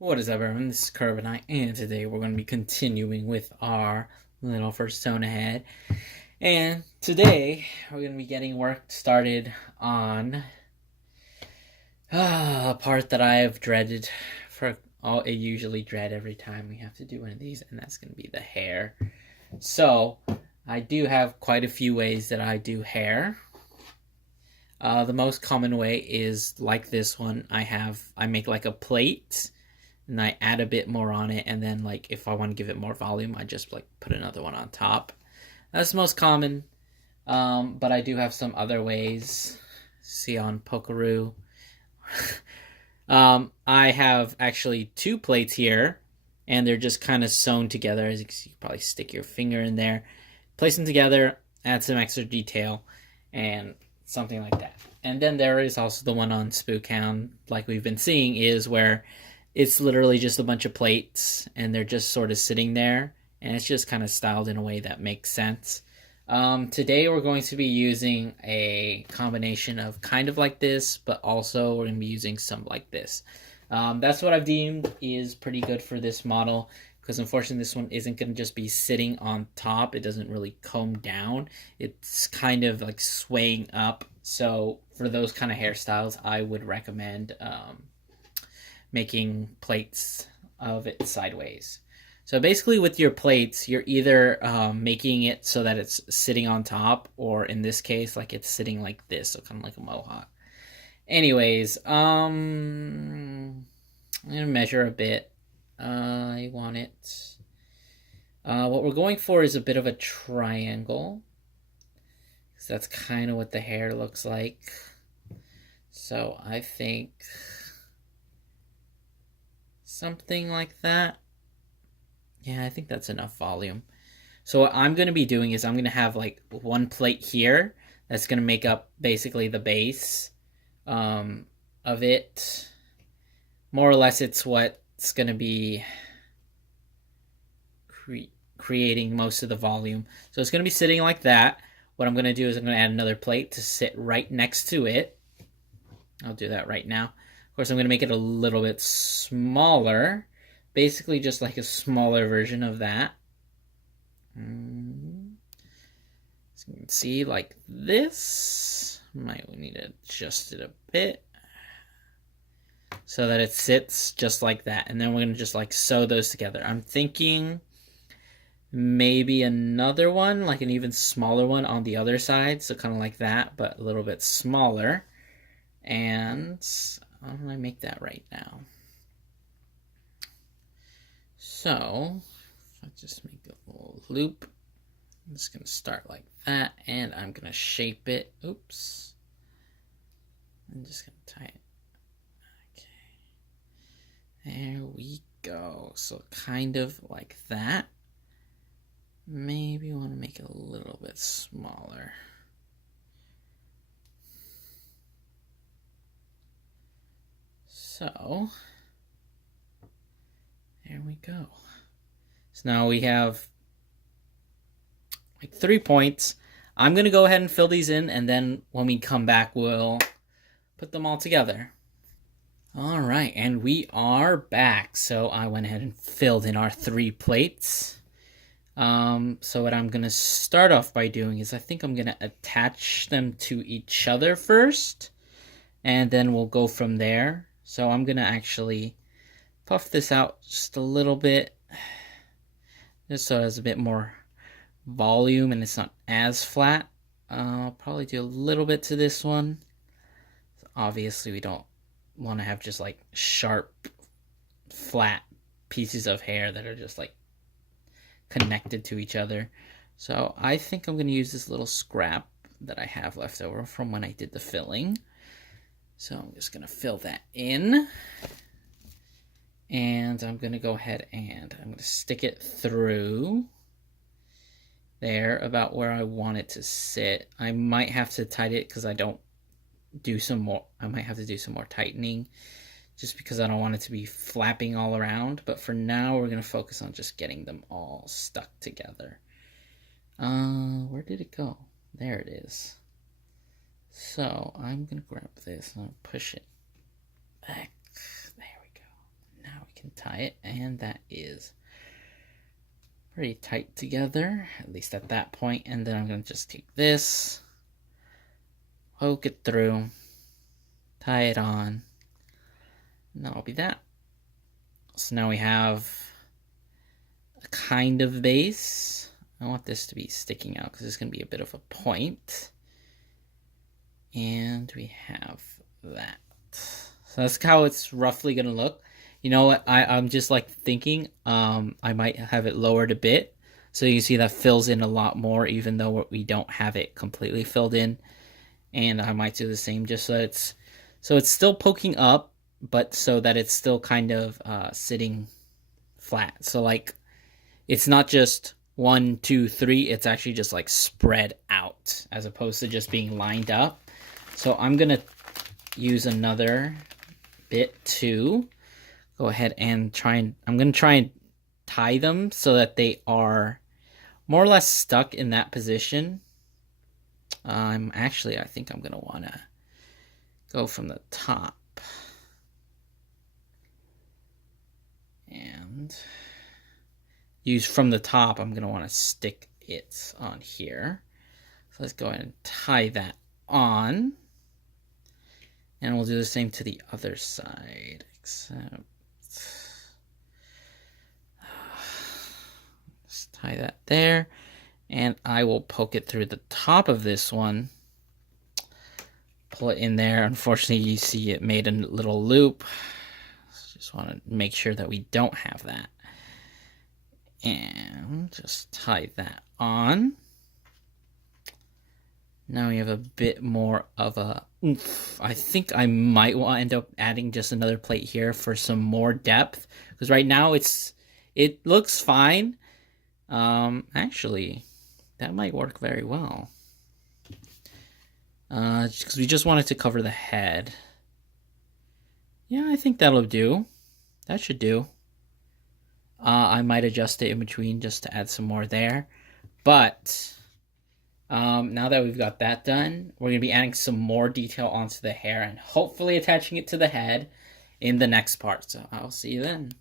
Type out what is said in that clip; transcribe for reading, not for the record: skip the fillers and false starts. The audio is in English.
What is up, everyone? This is Carbonite, and today we're going to be continuing with our little Fursona head. And today we're going to be getting work started on a part that I have dreaded for all. I usually dread every time we have to do one of these, and that's going to be the hair. So I do have quite a few ways that I do hair. The most common way is like this one. I make like a plate. And I add a bit more on it, and then like if I want to give it more volume, I just like put another one on top. That's the most common, but I do have some other ways. See on Pokeroo. I have actually two plates here, and they're just kind of sewn together. As you can see, you probably stick your finger in there, place them together, add some extra detail, and something like that. And then there is also the one on Spookhound, like we've been seeing, is where it's literally just a bunch of plates and they're just sort of sitting there, and it's just kind of styled in a way that makes sense. Today we're going to be using a combination of kind of like this, but also we're going to be using some like this. That's what I've deemed is pretty good for this model, because unfortunately this one isn't going to just be sitting on top. It doesn't really comb down. It's kind of like swaying up. So for those kind of hairstyles, I would recommend making plates of it sideways. So basically with your plates, you're either making it so that it's sitting on top, or in this case, like it's sitting like this, so kind of like a mohawk. Anyways, I'm going to measure a bit. I want it. What we're going for is a bit of a triangle, because that's kind of what the hair looks like. So I think something like that. Yeah, I think that's enough volume. So what I'm going to be doing is I'm going to have like one plate here that's going to make up basically the base of it. More or less, it's what's going to be creating most of the volume. So it's going to be sitting like that. What I'm going to do is I'm going to add another plate to sit right next to it. I'll do that right now. Of course, I'm going to make it a little bit smaller. Basically just like a smaller version of that. So you can see like this. Might need to adjust it a bit so that it sits just like that. And then we're going to just like sew those together. I'm thinking maybe another one, like an even smaller one on the other side. So kind of like that, but a little bit smaller. And I'm going to make that right now. So, I'll just make a little loop. I'm just going to start like that, and I'm going to shape it. Oops. I'm just going to tie it. Okay. There we go. So, kind of like that. Maybe want to make it a little bit smaller. So, there we go. So now we have like 3 points. I'm going to go ahead and fill these in, and then when we come back, we'll put them all together. All right, and we are back. So I went ahead and filled in our 3 plates. So what I'm going to start off by doing is I think I'm going to attach them to each other first, and then we'll go from there. So I'm going to actually puff this out just a little bit, just so it has a bit more volume and it's not as flat. I'll probably do a little bit to this one. Obviously, we don't want to have just like sharp, flat pieces of hair that are just like connected to each other. So I think I'm going to use this little scrap that I have left over from when I did the filling. So I'm just going to fill that in. And I'm going to go ahead and I'm going to stick it through there about where I want it to sit. I might have to tighten it because I don't do some more. I might have to do some more tightening just because I don't want it to be flapping all around. But for now, we're going to focus on just getting them all stuck together. Where did it go? There it is. So I'm going to grab this and push it back. There we go. Now we can tie it, and that is pretty tight together, at least at that point. And then I'm going to just take this, poke it through, tie it on, and that'll be that. So now we have a kind of base. I want this to be sticking out because it's going to be a bit of a point. And we have that. So that's how it's roughly going to look. You know what? I'm just like thinking I might have it lowered a bit. So you can see that fills in a lot more even though we don't have it completely filled in. And I might do the same just so it's still poking up, but so that it's still kind of sitting flat. So like it's not just 1, 2, 3. It's actually just like spread out as opposed to just being lined up. So I'm going to use another bit to go ahead and I'm going to try and tie them so that they are more or less stuck in that position. I think I'm going to want to go from the top. And use from the top, I'm going to want to stick it on here. So let's go ahead and tie that on. And we'll do the same to the other side, except just tie that there. And I will poke it through the top of this one. Pull it in there. Unfortunately, you see it made a little loop. Just want to make sure that we don't have that. And just tie that on. Now we have a bit more of a oomph. I think I might want to end up adding just another plate here for some more depth. Because right now it looks fine. Actually, that might work very well. Because we just wanted to cover the head. Yeah, I think that'll do. That should do. I might adjust it in between just to add some more there. But now that we've got that done, we're going to be adding some more detail onto the hair and hopefully attaching it to the head in the next part. So I'll see you then.